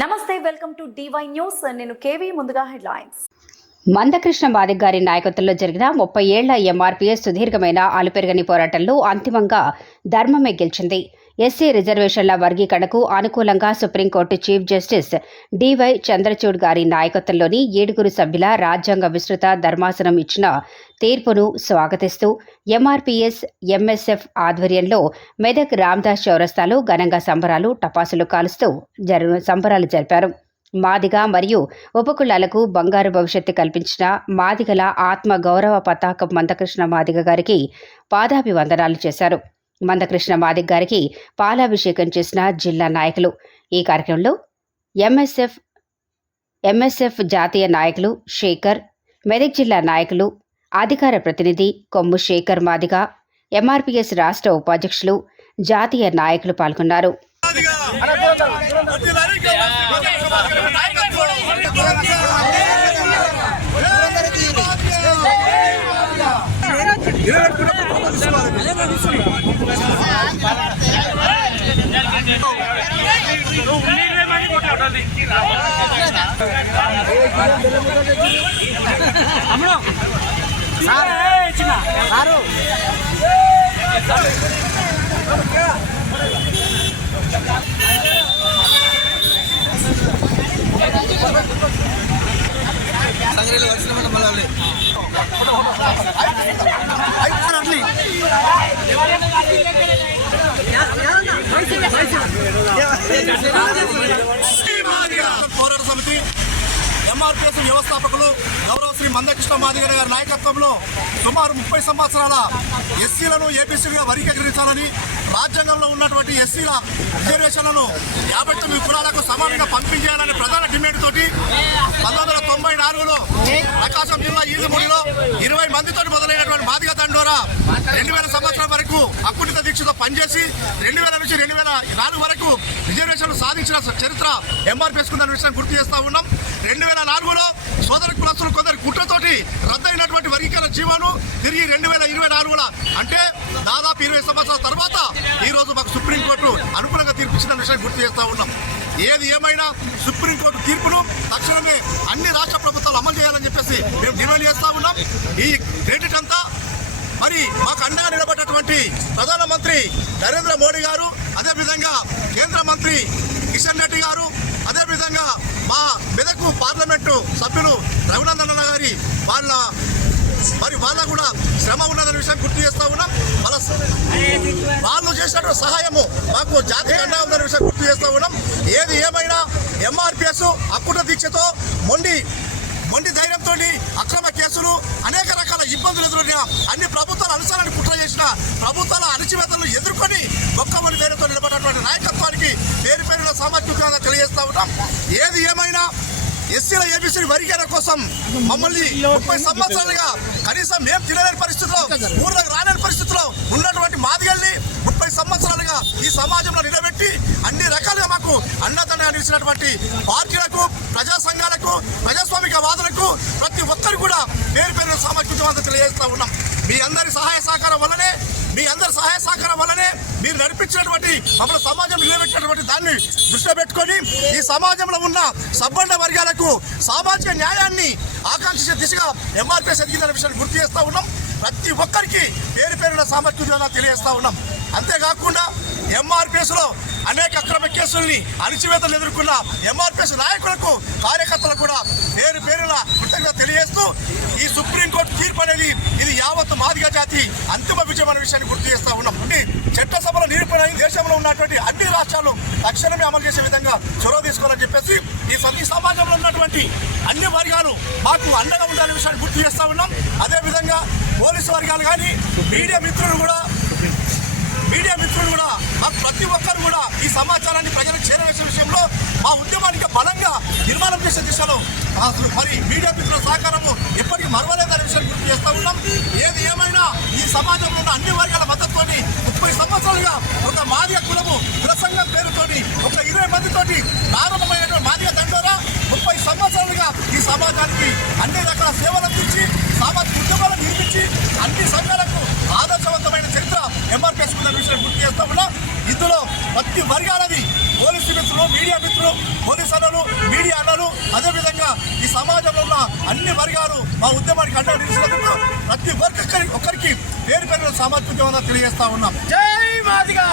నమస్తే, welcome to DY news. నేను KV. ముందుగా హెడ్లైన్స్. మందకృష్ణ మాదిగ గారి నాయకత్వంలో జరిగిన 30 ఏళ్ల ఎంఆర్పీఎస్ సుదీర్ఘమైన అలుపెరగని పోరాటంలో అంతిమంగా ధర్మమే గెలిచింది. ఎస్సీ రిజర్వేషన్ల వర్గీకరణకు అనుకూలంగా supreme court chief justice DY Chandrachud గారి నాయకత్వంలోని 7 సభ్యుల రాజ్యాంగ విస్తృత ధర్మాసనం ఇచ్చిన తీర్పును స్వాగతిస్తూ ఎంఆర్పీఎస్ ఎంఎస్ఎఫ్ ఆధ్వర్యంలో మెదక్ రామ్దాస్ చౌరస్తాలో ఘనంగా సంబరాలు టపాసులు కాలుస్తూ సంబరాలు జరిపారు. మాదిగ మరియు ఉపకులాలకు బంగారు భవిష్యత్తు కల్పించిన మాదిగల ఆత్మ గౌరవ పతాకం మందకృష్ణ మాదిగ గారికి పాదాభివందనాలు చేశారు. మందకృష్ణ మాదిగ గారికి పాలాభిషేకం చేసిన జిల్లా నాయకులు. ఈ కార్యక్రమంలో ఎంఎస్ఎఫ్ జాతీయ నాయకులు శేఖర్, మెదక్ జిల్లా నాయకులు, అధికార ప్రతినిధి కొమ్ము శేఖర్ మాదిగ, ఎంఆర్పీఎస్ రాష్ట్ర ఉపాధ్యక్షులు, జాతీయ నాయకులు పాల్గొన్నారు. సంగ్రహంలో వచ్చిన మళ్ళీ పోరాట సమితి ఎంఆర్పీఎస్ వ్యవస్థాపకులు గౌరవ శ్రీ మందకృష్ణ మాదిగ గారి నాయకత్వంలో సుమారు 30 సంవత్సరాల ఎస్సీలను ఏబీసీలుగా వర్గీకరించాలని, రాజ్యాంగంలో ఉన్నటువంటి ఎస్సీల రిజర్వేషన్లను 59 కులాలకు సమానంగా పంపించేయాలని ప్రధాన డిమాండ్ తోటి 1994లో ప్రకాశం జిల్లా ఈదుమూడిలో 20 మందితో మొదలైనటువంటి మాదిగ దండోరా 2000 సంవత్సరం వరకు అకుంఠిత దీక్షతో పనిచేసి 2000 నుంచి 2004 వరకు రిజర్వేషన్లు సాధించిన చరిత్ర ఎంఆర్పీఎస్ కు విషయాన్ని గుర్తు చేస్తా ఉన్నాం. 2004లో సోదర కులస్తులు కొందరు కుట్రతోటి రద్దయినటువంటి వర్గీకరణ జీవోను తిరిగి 2024లో అంటే దాదాపు 20 సంవత్సరాల తర్వాత ఈ రోజు మాకు సుప్రీంకోర్టు అనుకూలంగా తీర్పిచ్చిన విషయాన్ని గుర్తు చేస్తా ఉన్నాం. ఏది ఏమైనా సుప్రీంకోర్టు తీర్పును తక్షణమే అన్ని రాష్ట్ర ప్రభుత్వాలు అమలు చేయాలని చెప్పేసి మేము డిమాండ్ చేస్తా ఉన్నాం. ఈ క్రెడిట్ అంతా మరి మాకు అండగా నిలబడ్డటువంటి ప్రధానమంత్రి నరేంద్ర మోడీ గారు, అదేవిధంగా కేంద్ర మంత్రి కిషన్ రెడ్డి గారు, అదేవిధంగా మా మెదక్ పార్లమెంటు సభ్యులు రఘునందన్ అన్న గారి వాళ్ళ కూడా శ్రమ ఉన్నదనే విషయం గుర్తు చేస్తా ఉన్నాం. వాళ్ళు చేసినటువంటి సహాయము మాకు జాతీయ అండగా ఉందనే విషయం గుర్తు చేస్తా ఉన్నాం. ఏది ఏమైనా ఎంఆర్పీఎస్ అక్కుట దీక్షతో మొండి ధైర్యంతో అక్రమ కేసులు, అనేక రకాల ఇబ్బందులు ఎదురైన అన్ని ప్రభుత్వాల అనుసరణ కుట్ర చేసిన ప్రభుత్వాల అణచివేతలను ఎదుర్కొని ఒక్కమని ధైర్యంతో నిలబడినటువంటి నాయకత్వానికి పేరు పేరున సామాజికంగా తెలియజేస్తా ఉన్నాం. ఏది ఏమైనా ఎస్సీల ఏబీసీ వర్గీకరణ కోసం మమ్మల్ని 30 సంవత్సరాలుగా కనీసం మేము తినలేని పరిస్థితిలో, ఊర్లకు రాలేని పరిస్థితిలో ఉన్నటువంటి మాదిగల్ని 30 సంవత్సరాలుగా ఈ సమాజంలో నిలబెట్టి అన్ని రకాలుగా మాకు అండదండగా నిలిచినటువంటి పార్టీలకు, ప్రజా సంఘాలకు, ప్రజాస్వామిక వాదులకు ప్రతి ఒక్కరు కూడా పేరు పేరున సామాజికంగా తెలియజేస్తా ఉన్నాం. మీ అందరి సహాయ సహకారం వల్లనే మీరు నడిపించినటువంటి మమ్మల్ని సమాజంలో నిలబెట్టినటువంటి దాన్ని దృష్టిలో పెట్టుకొని ఈ సమాజంలో ఉన్న సబ్బండ వర్గాలకు సామాజిక న్యాయాన్ని ఆకాంక్షించే దిశగా ఎంఆర్పీఎస్ ఎదిగిందనే విషయాన్ని గుర్తు చేస్తూ ఉన్నాం. ప్రతి ఒక్కరికి పేరు పేరున సామర్థ్యంగా తెలియజేస్తూ ఉన్నాం. అంతేకాకుండా ఎంఆర్పీఎస్లో అనేక అక్రమ కేసుల్ని, అణచివేతలు ఎదుర్కొన్న ఎంఆర్పీఎస్ నాయకులకు, కార్యకర్తలకు కూడా పేరు పేరున కృతజ్ఞత తెలియజేస్తూ ఈ సుప్రీంకోర్టు తీర్పు అనేది ఇది యావత్ మాదిగ జాతి అంతిమ విజయం అనే విషయాన్ని గుర్తు చేస్తూ ఉన్నాం. చట్టసభలో నిరూపణ దేశంలో ఉన్నటువంటి అన్ని రాష్ట్రాలు తక్షణమే అమలు చేసే విధంగా చొరవ తీసుకోవాలని చెప్పేసి ఈ సమాజంలో ఉన్నటువంటి అన్ని వర్గాలు మాకు అండగా ఉండాలనే విషయాన్ని గుర్తు చేస్తూ ఉన్నాం. అదేవిధంగా పోలీసు వర్గాలు కానీ మీడియా మిత్రులు కూడా మాకు ప్రతి ఒక్కరు కూడా ఈ సమాచారాన్ని ప్రజలకు చేరవేసే విషయంలో మా ఉద్యమానికి బలంగా నిర్మాణం చేసే దిశలో మరి మీడియా మిత్రుల సహకారము ఎప్పటికీ మరవలేదనే విషయాన్ని గుర్తు చేస్తూ ఉన్నాం. ఏది ఏమైనా ఈ సమాజంలో ఉన్న అన్ని వర్గాల మద్దతుతోటి 30 సంవత్సరాలుగా ఒక మాదిగ కుల సంఘం పేరుతోటి ఒక 20 మందితోటి ప్రారంభమైనటువంటి మాదిగ దండోరా 30 సంవత్సరాలుగా ఈ సమాజానికి అన్ని రకాల సేవలు అందించి సామాజిక ఉద్యమాలను నిర్మించి అన్ని సంఘాలకు ఆదర్శవంతమైన చరిత్ర ఎంఆర్పీఎస్ విషయం గుర్తు చేస్తా ఉన్నాం. ఇందులో ప్రతి వర్గాలది పోలీసు మిత్రులు, మీడియా మిత్రులు, పోలీసు అన్నలు, మీడియా అన్నలు, అదేవిధంగా ఈ సమాజంలో ఉన్న అన్ని వర్గాలు మా ఉద్యమానికి అండగా నిలిచినందుకు ప్రతి ఒక్కరికి పేరు పేరు సామాజిక ఉద్యమంగా తెలియజేస్తా ఉన్నాం. జై మాదిగా.